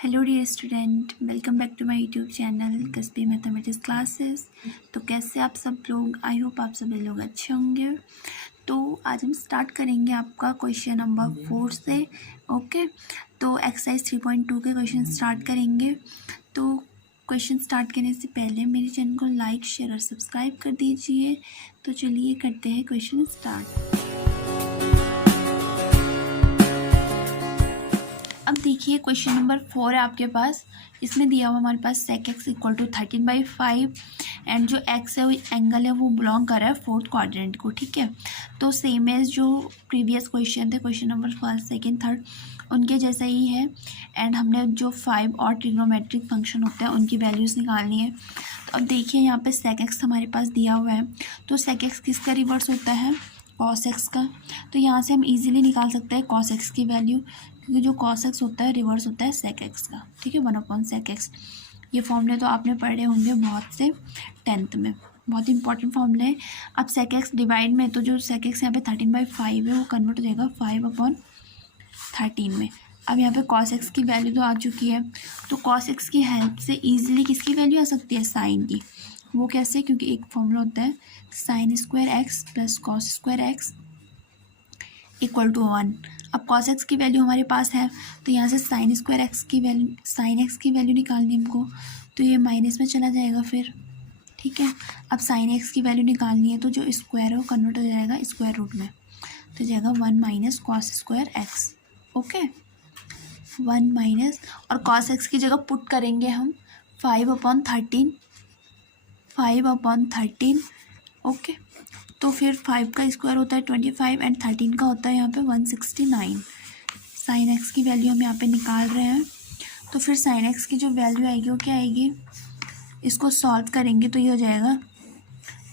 Hello dear student, welcome back to my YouTube channel कसबी mathematics classes. तो कैसे आप सब लोग? आई होप आप सभी लोग अच्छे होंगे। तो आज हम स्टार्ट करेंगे आपका क्वेश्चन नंबर 4 से। ओके, तो एक्सरसाइज 3.2 के क्वेश्चन स्टार्ट करेंगे। तो क्वेश्चन स्टार्ट करने से पहले मेरे चैनल को लाइक, शेयर और सब्सक्राइब कर दीजिए। तो चलिए करते हैं क्वेश्चन स्टार्ट। अब देखिए क्वेश्चन नंबर 4 है आपके पास। इसमें दिया हुआ हमारे पास sec x equal to 13/5 and जो x है वो एंगल है वो बिलोंग कर रहा है फोर्थ क्वाड्रेंट को। ठीक है, तो सेम एज जो प्रीवियस क्वेश्चन थे, क्वेश्चन नंबर 1, 2, 3 उनके जैसा ही है। एंड हमने जो 5 और ट्रिग्नोमेट्रिक फंक्शन होते हैं उनकी वैल्यूज़ निकालनी है। तो अब देखिए यहाँ पे sec x हमारे पास दिया हुआ है। तो sec x किसका रिवर्स होता है? cos x का। तो यहाँ से हम इजीली निकाल सकते हैं cos x की वैल्यू, क्योंकि जो cos x होता है रिवर्स होता है sec x का। ठीक है, 1/sec x। ये फॉर्मूले तो आपने पढ़े होंगे बहुत से 10th में, बहुत इंपॉर्टेंट फॉर्मूले है। अब sec x डिवाइड में, तो जो sec x यहाँ पे 13/5 है वो कन्वर्ट हो जाएगा 5/13 में। अब यहाँ पे cos x की वैल्यू तो आ चुकी है, तो cos x की हेल्प से ईजिली किसकी वैल्यू आ सकती है? साइन की। वो कैसे? क्योंकि एक फॉर्मूला होता है sin square x plus cos square x equal to 1। अब cos x की वैल्यू हमारे पास है, तो यहाँ से sin स्क्वायर एक्स की वैल्यू, sin x की वैल्यू निकालनी हमको, तो ये माइनस में चला जाएगा फिर। ठीक है, अब sin x की वैल्यू निकालनी है, तो जो स्क्वायर है वो कन्वर्ट हो जाएगा स्क्वायर रूट में, तो जाएगा 1 minus cos square x. Okay, 1 minus, और cos x की जगह पुट करेंगे हम 5/13, 5/13। ओके, तो फिर 5 का स्क्वायर होता है 25 एंड 13 का होता है यहाँ पे 169। साइन एक्स की वैल्यू हम यहाँ पे निकाल रहे हैं। तो फिर साइन एक्स की जो वैल्यू आएगी वो क्या आएगी? इसको सॉल्व करेंगे तो ये हो जाएगा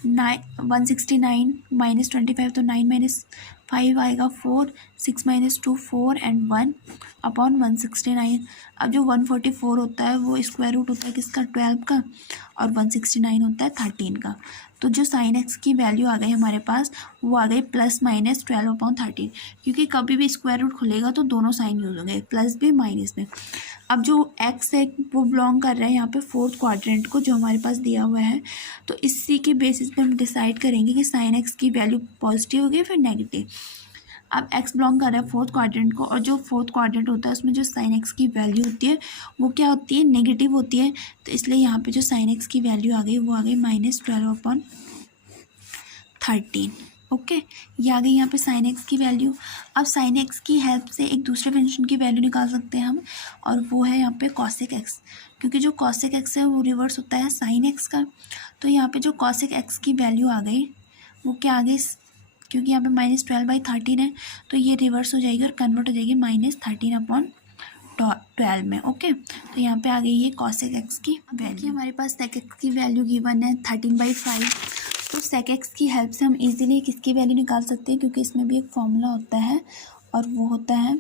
169 माइनस 25, तो 9 माइनस 5 आएगा 4, 6 माइनस 2 4 एंड 1/169। अब जो 144 होता है वो स्क्वायर रूट होता है किसका? 12 का, और 169 होता है 13 का। तो जो साइन एक्स की वैल्यू आ गई हमारे पास वो आ गई +/12/13, क्योंकि कभी भी स्क्वायर रूट खुलेगा तो दोनों साइन यूज होंगे, प्लस भी माइनस में। अब जो एक्स है वो बिलोंग कर रहा है यहाँ पे फोर्थ क्वाड्रेंट को, जो हमारे पास दिया हुआ है। तो इसी के बेसिस पे हम डिसाइड करेंगे कि साइन एक्स की वैल्यू पॉजिटिव होगी फिर नेगेटिव। अब एक्स बिलोंग कर रहा है फोर्थ क्वाड्रेंट को, और जो फोर्थ क्वाड्रेंट होता है उसमें जो साइन एक्स की वैल्यू होती है वो क्या होती है? नेगेटिव होती है। तो इसलिए यहाँ पे जो साइन एक्स की वैल्यू आ गई वो आ गई -12/13। ओके, ये आ गई यहाँ पे साइन एक्स की वैल्यू। अब साइन एक्स की हेल्प से एक दूसरे फंक्शन की वैल्यू निकाल सकते हैं हम, और वो है यहाँ पे कॉसेक एक्स, क्योंकि जो कॉसेक एक्स है वो रिवर्स होता है साइन एक्स का। तो यहाँ पे जो कॉसेक एक्स की वैल्यू आ गई वो क्या आ गई? क्योंकि यहाँ पे -12/13 है, तो ये रिवर्स हो जाएगी और कन्वर्ट हो जाएगी -13/12 में। ओके, तो यहाँ पे आ गई ये कॉसेक एक्स की वैल्यू। हमारे पास सेक एक्स की वैल्यू गिवन है 13/5। तो सेक एक्स की हेल्प से हम इजीली किसकी वैल्यू निकाल सकते हैं? क्योंकि इसमें भी एक फॉर्मूला होता है, और वो होता है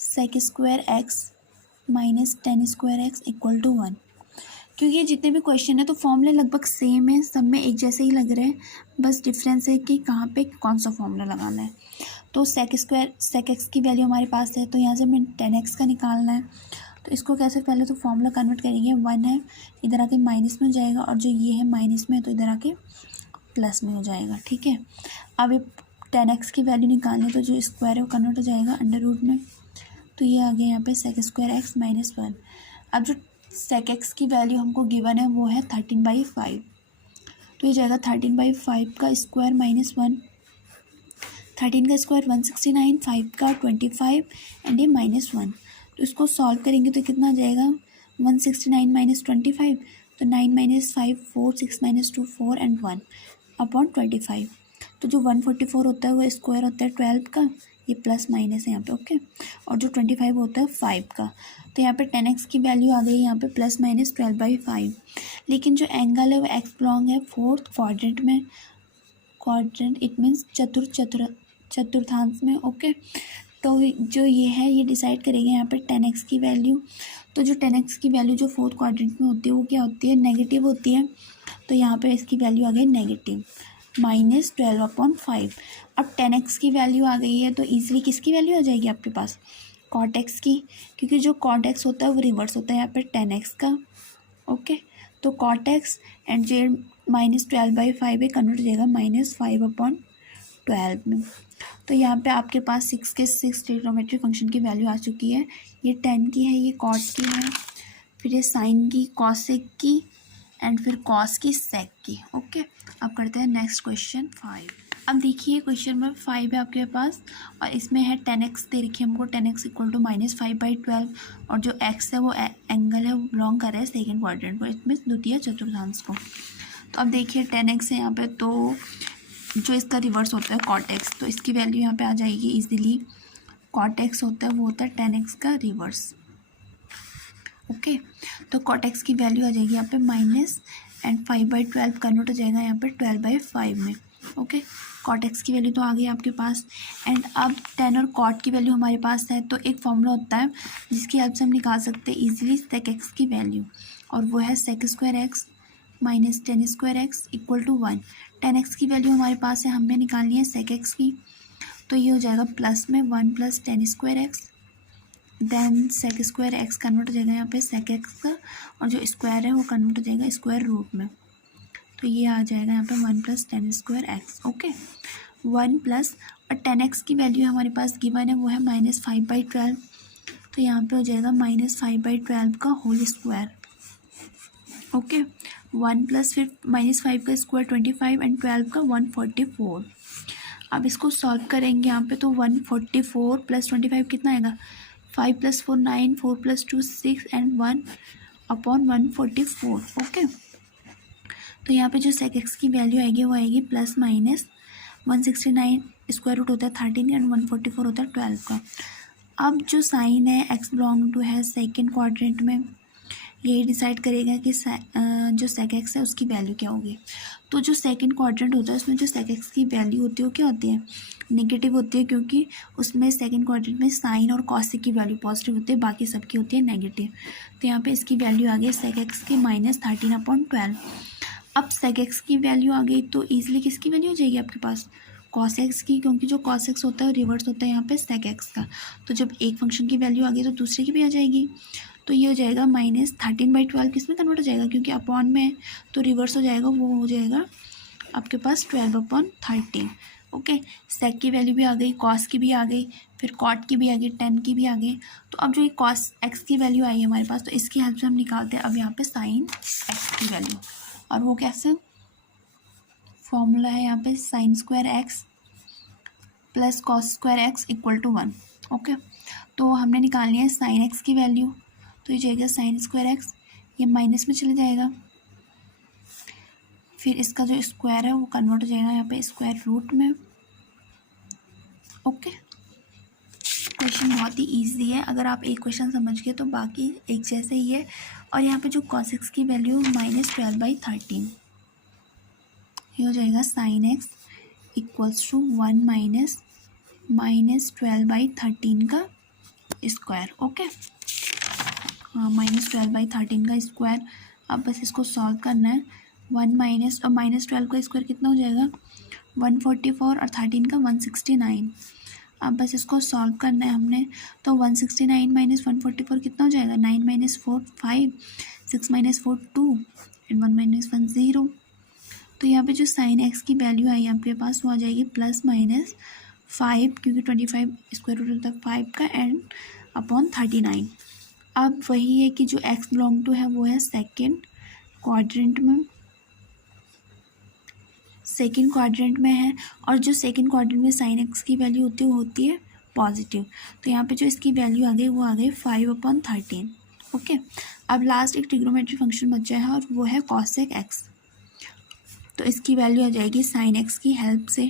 sec square x minus tan square x equal to 1। क्योंकि ये जितने भी क्वेश्चन है तो फॉर्मूले लगभग सेम है, सब में एक जैसे ही लग रहे हैं, बस डिफरेंस है कि कहाँ पे कौन सा फॉर्मूला लगाना है। तो सेक एक्स की वैल्यू हमारे पास है, तो यहाँ से हमें 10x का निकालना है। तो इसको कैसे? पहले तो फॉर्मूला कन्वर्ट करेंगे, 1 है इधर आके माइनस में हो जाएगा, और जो ये है माइनस में है तो इधर आके प्लस में हो जाएगा। ठीक है, अब ये 10x की वैल्यू निकालनी है, तो जो स्क्वायर है वो कन्वर्ट हो जाएगा अंडर रूट में, तो ये आ गया यहाँ पे सेक स्क्वायर एक्स -1। अब जो सेक एक्स की वैल्यू हमको गिवन है वो है 13/5, तो ये जाएगा 13/5 का स्क्वायर -1, 13 का स्क्वायर 169, 5 का 25 एंड ये -1। तो इसको सॉल्व करेंगे तो कितना आ जाएगा? 169 माइनस 25, तो 9 माइनस 5 4, 6 माइनस 2 4 एंड 1/25। तो जो 144 होता है वो स्क्वायर होता है 12 का, ये प्लस माइनस है यहाँ पे। ओके, और जो 25 होता है 5 का। तो यहाँ पे 10x की वैल्यू आ गई यहाँ पे +/12/5। लेकिन जो एंगल है वो एक्स बिलोंग है फोर्थ क्वाड्रेंट में। क्वाड्रेंट इट मीन्स चतुर्थांश में। ओके, तो जो ये है ये डिसाइड करेंगे यहाँ पे 10x की वैल्यू। तो जो 10x की वैल्यू जो फोर्थ क्वाड्रेंट में होती है वो क्या होती है? नेगेटिव होती है। तो यहाँ पे इसकी वैल्यू आ गई नेगेटिव -12/5। अब 10x की वैल्यू आ गई है, तो ईजिली किसकी वैल्यू आ जाएगी आपके पास? कॉट एक्स की, क्योंकि जो कॉट एक्स होता है वो रिवर्स होता है यहाँ पे टेन एक्स का। ओके, तो cot x and z -12/5 convert हो जाएगा -5/12 में। तो यहाँ पे आपके पास 6 के 6 ट्रिग्नोमेट्रिक फंक्शन की वैल्यू आ चुकी है। ये टेन की है, ये कॉट की है, फिर ये साइन की, कॉसेक की एंड फिर कॉस की, सेक की। ओके, अब करते हैं नेक्स्ट क्वेश्चन 5। अब देखिए क्वेश्चन नंबर 5 है आपके पास और इसमें है 10x दे रखी है हमको, 10x इक्वल टू -5/12 और जो x है वो एंगल है वो बिलोंग कर रहा है सेकेंड क्वाड्रेंट को, इसमें द्वितीय चतुर्थांश को। तो अब देखिए 10x है यहाँ पे, तो जो इसका रिवर्स होता है कॉट एक्स, तो इसकी वैल्यू यहाँ पे आ जाएगी इजीली। कॉट एक्स होता है वो होता है 10x का रिवर्स। ओके, तो कॉट एक्स की वैल्यू आ जाएगी यहाँ पे माइनस एंड 5/12 कन्वर्ट हो जाएगा यहाँ पे 12/5 में। ओके, कॉट एक्स की वैल्यू तो आ गई आपके पास। एंड अब 10 और कॉट की वैल्यू हमारे पास है, तो एक फॉर्मूला होता है जिसकी हेल्प से हम निकाल सकते हैं इजीली सेक एक्स की वैल्यू, और वो है sec square x minus 10 square x equal to 1। 10x की वैल्यू हमारे पास है, हमें निकालनी है सेक एक्स की, तो ये हो जाएगा प्लस में 1 + 10 square x, then sec square x convert हो जाएगा यहाँ पे सेक एक्स का, और जो स्क्वायर है वो कन्वर्ट हो जाएगा स्क्वायर रूट में, तो ये आ जाएगा यहाँ पे 1 + 10 स्क्वायर एक्स। ओके, 1 प्लस और 10x की वैल्यू हमारे पास गिवन है वो है -5/12, तो यहाँ पे हो जाएगा -5/12 का होल स्क्वायर। ओके, 1 प्लस फिर -5 का स्क्वायर 25 एंड 12 का 144। अब इसको सॉल्व करेंगे यहाँ पे, तो 144 + 25 कितना आएगा, 5 + 4 9, 4 + 2 6 एंड 1/144। ओके, तो यहाँ पे जो सेक एक्स की वैल्यू आएगी वो आएगी +-169, स्क्वायर रूट होता है 13 एंड 144 होता है 12 का। अब जो साइन है एक्स बिलोंग टू है सेकेंड क्वाड्रेंट में, यही डिसाइड करेगा कि जो सेक एक्स है उसकी वैल्यू क्या होगी। तो जो सेकंड क्वाड्रेंट होता है उसमें जो सेक एक्स की वैल्यू होती है वो क्या होती है, नेगेटिव होती है, क्योंकि उसमें सेकंड क्वाड्रेंट में साइन और कॉसेक की वैल्यू पॉजिटिव होती है, बाकी सबकी होती है नेगेटिव। तो यहाँ पे इसकी वैल्यू आ गई सेक एक्स की -13/12। अब सेक एक्स की वैल्यू आ गई तो ईजिली किसकी वैल्यू हो जाएगी आपके पास, कॉस एक्स की, क्योंकि जो कॉस एक्स होता है रिवर्स होता है यहाँ पे सेक एक्स का। तो जब एक फंक्शन की वैल्यू आ गई तो दूसरे की भी आ जाएगी, तो ये हो जाएगा -13/12 किस में कन्वर्ट हो जाएगा, क्योंकि अपॉन में तो रिवर्स हो जाएगा, वो हो जाएगा आपके पास 12/13। ओके, सेक की वैल्यू भी आ गई, कॉस की भी आ गई, फिर कॉट की भी आ गई, 10 की भी आ गई। तो अब जो ये कॉस एक्स की वैल्यू आई है हमारे पास, तो इसकी हेल्प से हम निकालते हैं अब यहाँ पे साइन एक्स की वैल्यू, और वो कैसे, फॉर्मूला है यहाँ पे sine square x plus cos square x equal to 1। Okay, तो हमने निकालनी है साइन एक्स की वैल्यू, तो ये जाएगा साइन स्क्वायर एक्स, ये माइनस में चले जाएगा, फिर इसका जो स्क्वायर है वो कन्वर्ट हो जाएगा यहाँ पे स्क्वायर रूट में। ओके, क्वेश्चन बहुत ही इजी है, अगर आप एक क्वेश्चन समझ गए तो बाकी एक जैसे ही है। और यहाँ पे जो cos x की वैल्यू -12/13, ये हो जाएगा साइन एक्स इक्वल्स टू 1 -12/13 का स्क्वायर। ओके, हाँ, -12/13 का स्क्वायर। अब बस इसको सॉल्व करना है, 1 माइनस और -12 का स्क्वायर कितना हो जाएगा 144 और 13 का 169। अब बस इसको सॉल्व करना है हमने, तो 169 - 144 कितना हो जाएगा 9 - 4 5, 6 - 4 2 एंड 1 - 1 0। तो यहाँ पे जो साइन एक्स की वैल्यू आई आपके पास वो आ जाएगी +-5, क्योंकि 25 स्क्वायर रूट होता है 5 का एंड अपॉन 39। अब वही है कि जो एक्स बिलोंग टू है वो है सेकेंड क्वाड्रेंट में है, और जो सेकंड क्वाड्रेंट में साइन एक्स की वैल्यू होती है वो होती है पॉजिटिव। तो यहाँ पे जो इसकी वैल्यू आ गई वो आ गई 5/13। ओके, अब लास्ट एक ट्रिग्नोमेट्रिक फंक्शन बचा है और वो है कॉसेक एक्स, तो इसकी वैल्यू आ जाएगी साइन एक्स की हेल्प से,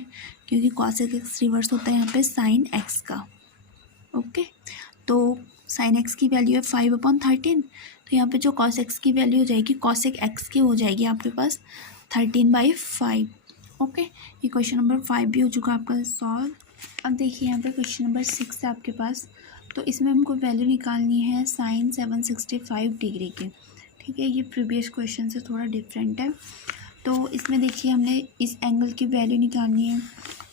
क्योंकि कॉसेक एक्स रिवर्स होता है यहाँ पे साइन एक्स का। ओके, तो साइन एक्स की वैल्यू है 5/13, तो यहाँ पे जो कॉस एक्स की वैल्यू हो जाएगी कॉसेक एक्स की हो जाएगी आपके पास 13/5। ओके, ये क्वेश्चन नंबर 5 भी हो चुका आपका सॉल्व। अब देखिए यहाँ पे क्वेश्चन नंबर 6 है आपके पास, तो इसमें हमको वैल्यू निकालनी है साइन 765 डिग्री की। ठीक है, ये प्रीवियस क्वेश्चन से थोड़ा डिफरेंट है। तो इसमें देखिए हमने इस एंगल की वैल्यू निकालनी है,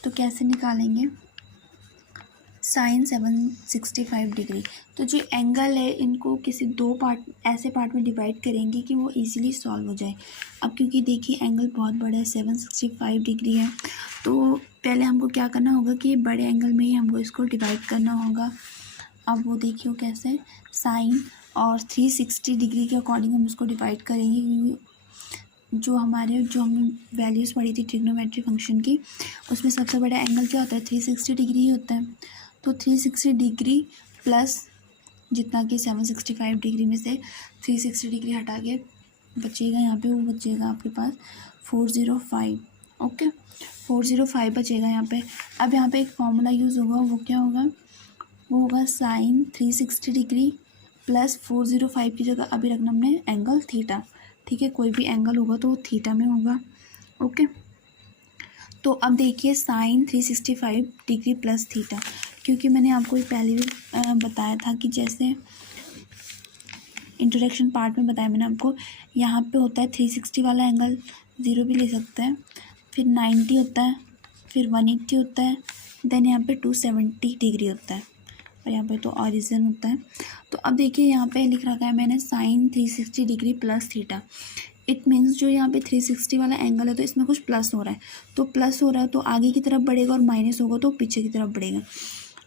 तो कैसे निकालेंगे, साइन 765 डिग्री। तो जो एंगल है इनको किसी दो पार्ट ऐसे पार्ट में डिवाइड करेंगे कि वो इजीली सॉल्व हो जाए। अब क्योंकि देखिए एंगल बहुत बड़ा है, 765 डिग्री है, तो पहले हमको क्या करना होगा कि बड़े एंगल में ही हमको इसको डिवाइड करना होगा। अब वो देखिए कैसे साइन और 360 डिग्री के अकॉर्डिंग हम इसको डिवाइड करेंगे, क्योंकि जो हमने वैल्यूज़ पढ़ी थी ट्रिग्नोमेट्री फंक्शन की, उसमें सबसे बड़ा एंगल क्या होता है, 360 डिग्री ही होता है। तो 360 डिग्री प्लस जितना कि 765 डिग्री में से 360 डिग्री हटा के बचेगा यहाँ पे, वो बचेगा आपके पास 405। ओके, 405 बचेगा यहाँ पे। अब यहाँ पे एक फॉर्मूला यूज़ होगा, वो क्या होगा, वो होगा साइन 360 डिग्री प्लस 405 की जगह अभी रखना हमने एंगल थीटा। ठीक है, कोई भी एंगल होगा तो वो थीटा में होगा। ओके, तो अब देखिए साइन 365 डिग्री प्लस थीटा, क्योंकि मैंने आपको पहले भी बताया था कि जैसे इंट्रोडक्शन पार्ट में बताया मैंने आपको, यहाँ पे होता है 360 वाला एंगल 0 भी ले सकते हैं, फिर 90 होता है, फिर 180 होता है, देन यहाँ पे 270 डिग्री होता है, और यहाँ पे तो ऑरिजिन होता है। तो अब देखिए यहाँ पे लिख रखा है मैंने sine 360 degree plus theta. It means जो यहाँ पे 360 वाला एंगल है तो इसमें कुछ प्लस हो रहा है, तो प्लस हो रहा है तो आगे की तरफ बढ़ेगा, और माइनस होगा तो पीछे की तरफ बढ़ेगा।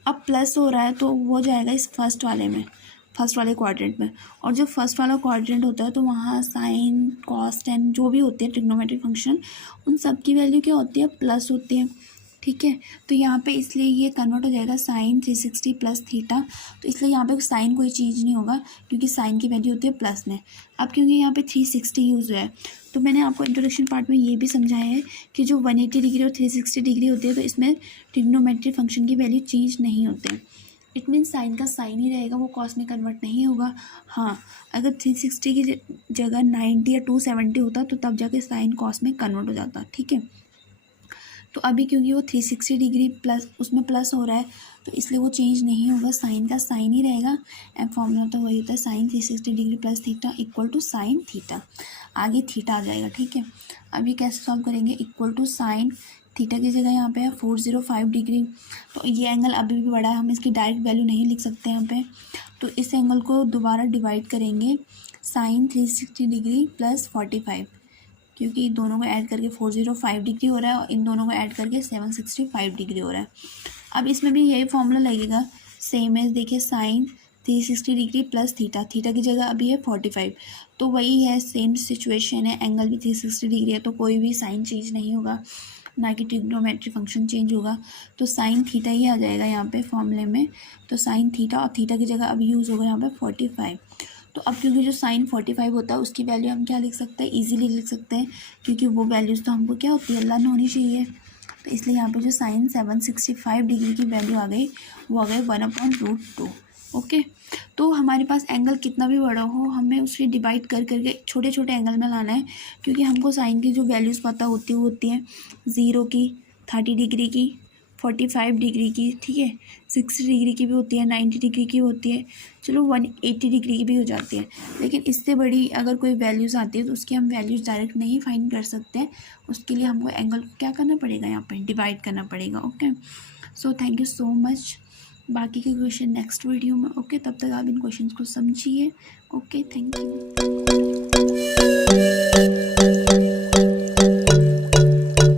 अब प्लस हो रहा है तो वो जाएगा इस फर्स्ट वाले क्वाड्रेंट में, और जो फर्स्ट वाला क्वाड्रेंट होता है तो वहाँ साइन कॉस टेन जो भी होते हैं ट्रिग्नोमेट्रिक फंक्शन, उन सब की वैल्यू क्या होती है, प्लस होती है। ठीक है, तो यहाँ पे इसलिए ये कन्वर्ट हो जाएगा साइन 360 प्लस थीटा, तो इसलिए यहाँ पे साइन कोई चीज़ नहीं होगा, क्योंकि साइन की वैल्यू होती है प्लस में। अब क्योंकि यहाँ पे 360 यूज़ हुआ है, तो मैंने आपको इंट्रोडक्शन पार्ट में ये भी समझाया है कि जो 180 डिग्री और 360 डिग्री होती है तो इसमें ट्रिग्नोमेट्रिक फंक्शन की वैल्यू चेंज नहीं होते। इट मीन्स साइन का साइन ही रहेगा, वो कॉस में कन्वर्ट नहीं होगा। हाँ, अगर 360 की जगह 90 या 270 होता तो तब जाके साइन कॉस में कन्वर्ट हो जाता। ठीक है, तो अभी क्योंकि वो 360 डिग्री प्लस उसमें प्लस हो रहा है तो इसलिए वो चेंज नहीं होगा, साइन का साइन ही रहेगा। एंड फॉर्मूला तो वही होता है sine 360 degree plus theta equal to sine theta, आगे थीटा आ जाएगा। ठीक है, अभी कैसे सॉल्व करेंगे, इक्वल टू साइन थीटा की जगह यहाँ पे है 405 डिग्री, तो ये एंगल अभी भी बड़ा है, हम इसकी डायरेक्ट वैल्यू नहीं लिख सकते यहाँ पे, तो इस एंगल को दोबारा डिवाइड करेंगे साइन 360 डिग्री प्लस 45, क्योंकि दोनों को ऐड करके 405 डिग्री हो रहा है और इन दोनों को ऐड करके 765 डिग्री हो रहा है। अब इसमें भी यही फॉर्मूला लगेगा, सेम है। देखिए sine 360 degree plus theta, theta की जगह अभी है 45, तो वही है, सेम सिचुएशन है, एंगल भी 360 डिग्री है, तो कोई भी साइन चेंज नहीं होगा, ना कि ट्रिग्नोमेट्री फंक्शन चेंज होगा, तो साइन थीटा ही आ जाएगा यहाँ पे फॉर्मूले में। तो साइन थीटा, और थीटा की जगह अभी यूज़ होगा यहाँ पे 45। तो अब क्योंकि जो साइन 45 होता है उसकी वैल्यू हम क्या लिख सकते हैं, इजीली लिख सकते हैं, क्योंकि वो वैल्यूज़ तो हमको क्या होती है, लर्न होनी चाहिए। तो इसलिए यहाँ पे जो साइन 765 डिग्री की वैल्यू आ गई, वो आ गई 1/√2। ओके, तो हमारे पास एंगल कितना भी बड़ा हो, हमें उसकी डिवाइड कर करके छोटे छोटे एंगल में लाना है, क्योंकि हमको साइन की जो वैल्यूज़ पता होती हैं 0 की, 30 डिग्री की, 45 डिग्री की, ठीक है, 60 डिग्री की भी होती है, 90 डिग्री की होती है, चलो 180 डिग्री की भी हो जाती है। लेकिन इससे बड़ी अगर कोई वैल्यूज़ आती है तो उसकी हम वैल्यूज़ डायरेक्ट नहीं फाइंड कर सकते हैं, उसके लिए हमको एंगल को क्या करना पड़ेगा, यहाँ पर डिवाइड करना पड़ेगा। Okay, so thank you so much. बाकी के क्वेश्चन नेक्स्ट वीडियो में। ओके, तब तक आप इन क्वेश्चन को समझिए। Okay, thank you.